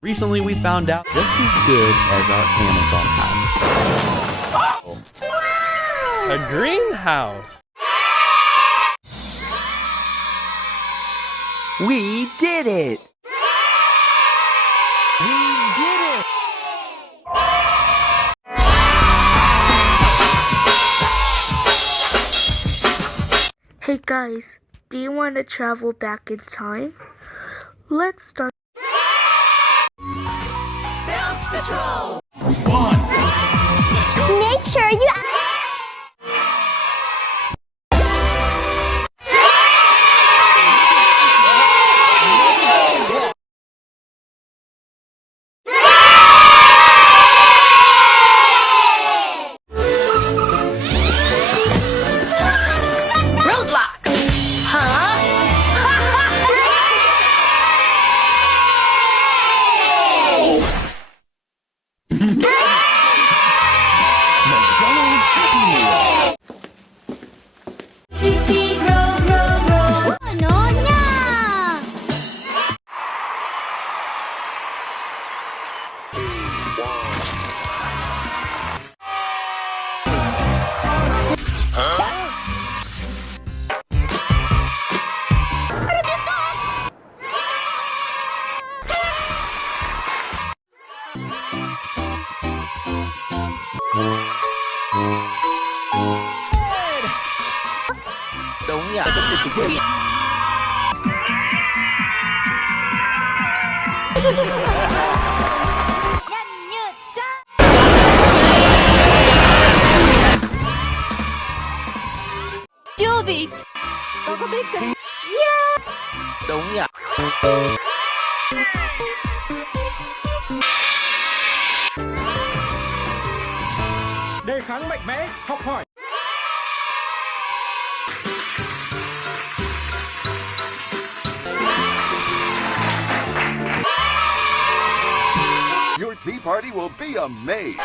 Recently, we found out just as good as our Amazon house. Wow! A greenhouse. We did it! We did it! Hey guys, do you want to travel back in time? Let's start. Bounce Patrol! One! Let's go! Make sure you... Đúng nhỉ? Nhanh như chớp. Do it. Con có biết kìa. Yeah. Đúng nhỉ? Đề kháng mạnh mẽ, học hỏi. Your tea party will be amazed.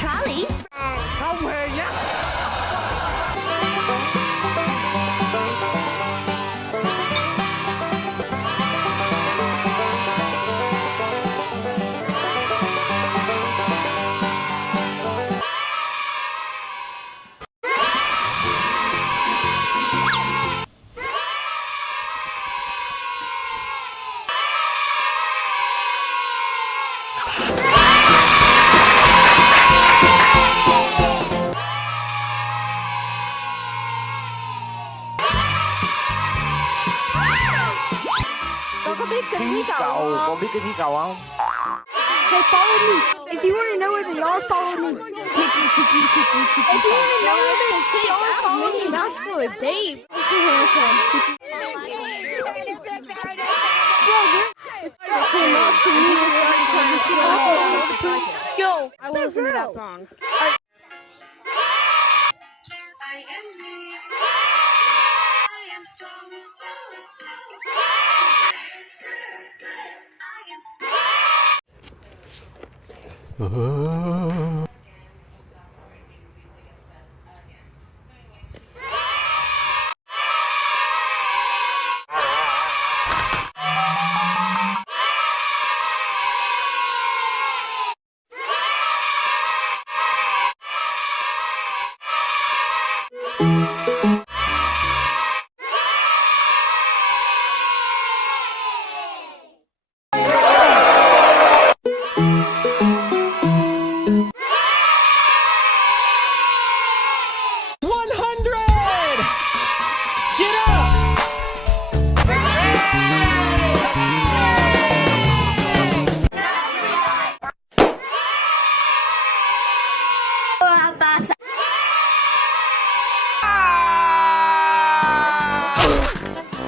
Trolley. Không hề nhá. Con có biết kinh khí cầu Cầu, không? con biết cái khí cầu không? Hey, follow me. If you want to know where they are, follow me. If you want to know where they are, follow me. That's for a date. Yo, I will listen to that song.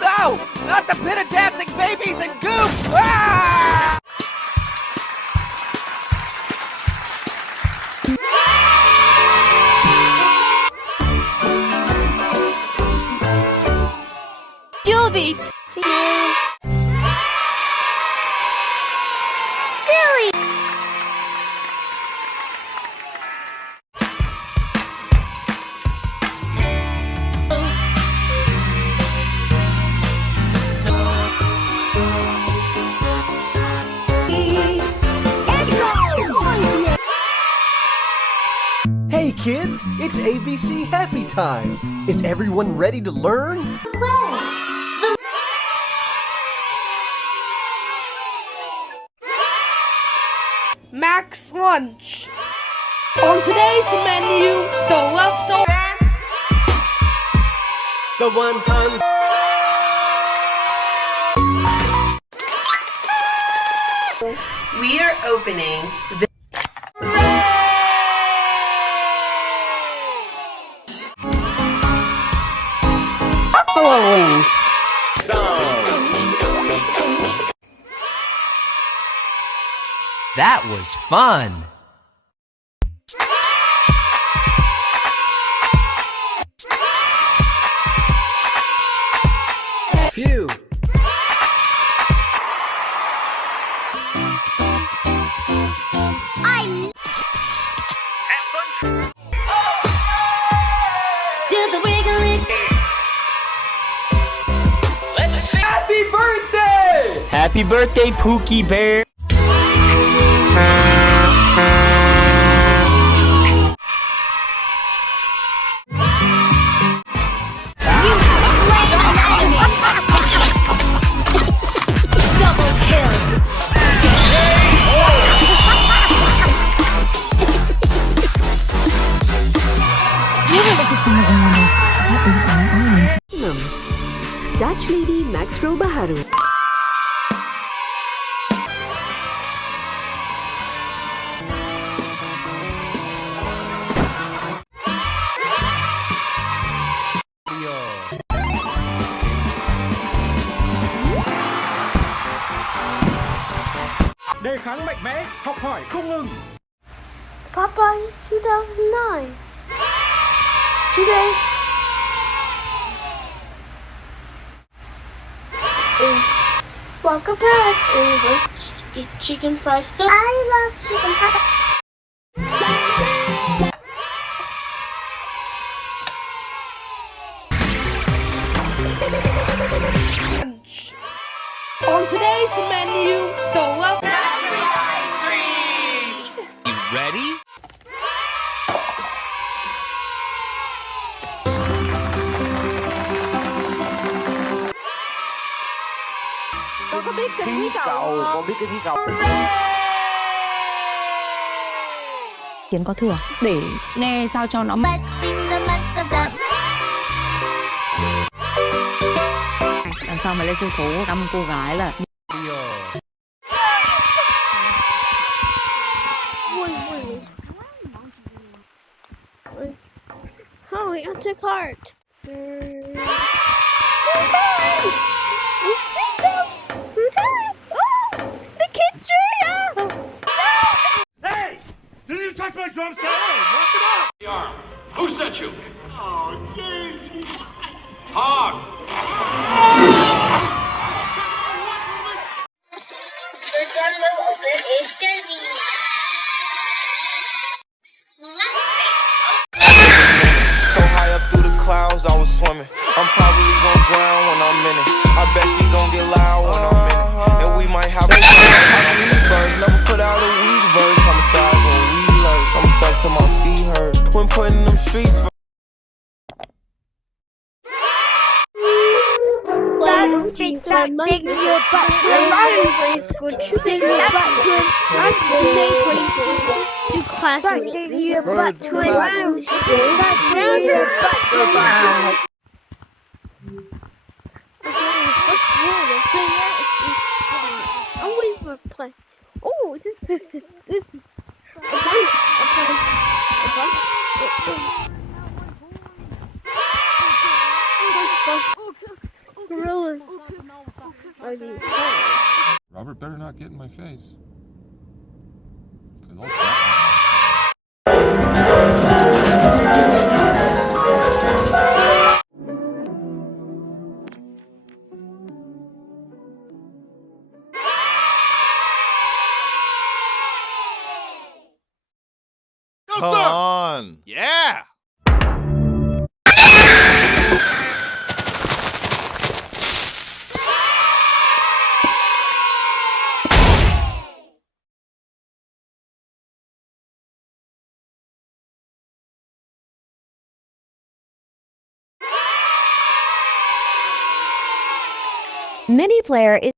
No! Not the pit of dancing babies and goop! Ah! Judith! Silly! Hey kids, it's ABC Happy Time. Is everyone ready to learn? Max lunch. On today's menu, the leftovers. The 100. We are opening the buffalo wings. That was fun. Phew. Do the wiggly. Let's sing. Happy birthday! Happy birthday, Pookie Bear. Double kill! Dutch Lady Max Baharu. Đề kháng mạnh mẽ, học hỏi không ngừng. Popeyes 2009. Today. Welcome back. And let's eat chicken fried stuff. I love chicken fried. Lunch. On today's menu, the leftovers. You ready? Con có biết kinh khí cầu không? biết cái khí cầu. Kiến có thừa để nghe sao cho nó làm sao mà lên sân khấu 5 cô gái là Oh, we got to cart. The kids straight up! Hey! Did you touch my drum set? Hey, knock it off! Who sent you? Oh, jeez. Talk. The devil open is Debbie. So high up through the clouds, I was swimming. I'm probably gonna drown when I'm in it. I bet she gon' get loud when I'm in it. And we might have a birds. Never put out a weed verse. Homicide when we lurk. I'm stuck till my feet hurt. When putting them streets. Take your butt to a riding race. Take your butt to a to classroom. Take your butt to a lounge. Take your butt to a lounge. Oh, play. Oh, this is a bunch. Gorillas. Robert better not get in my face. 'Cause I'll drop him. Come on. Yeah. Mini player is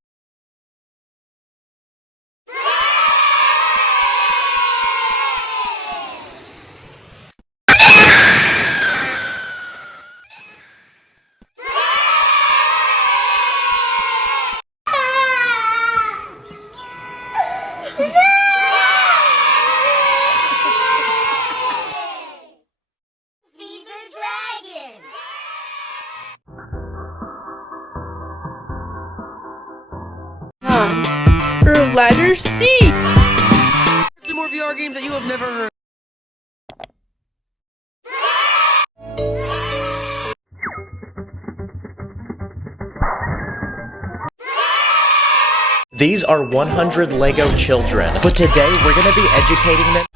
Letter C. More VR games that you have never heard. These are 100 Lego children, but today we're going to be educating them.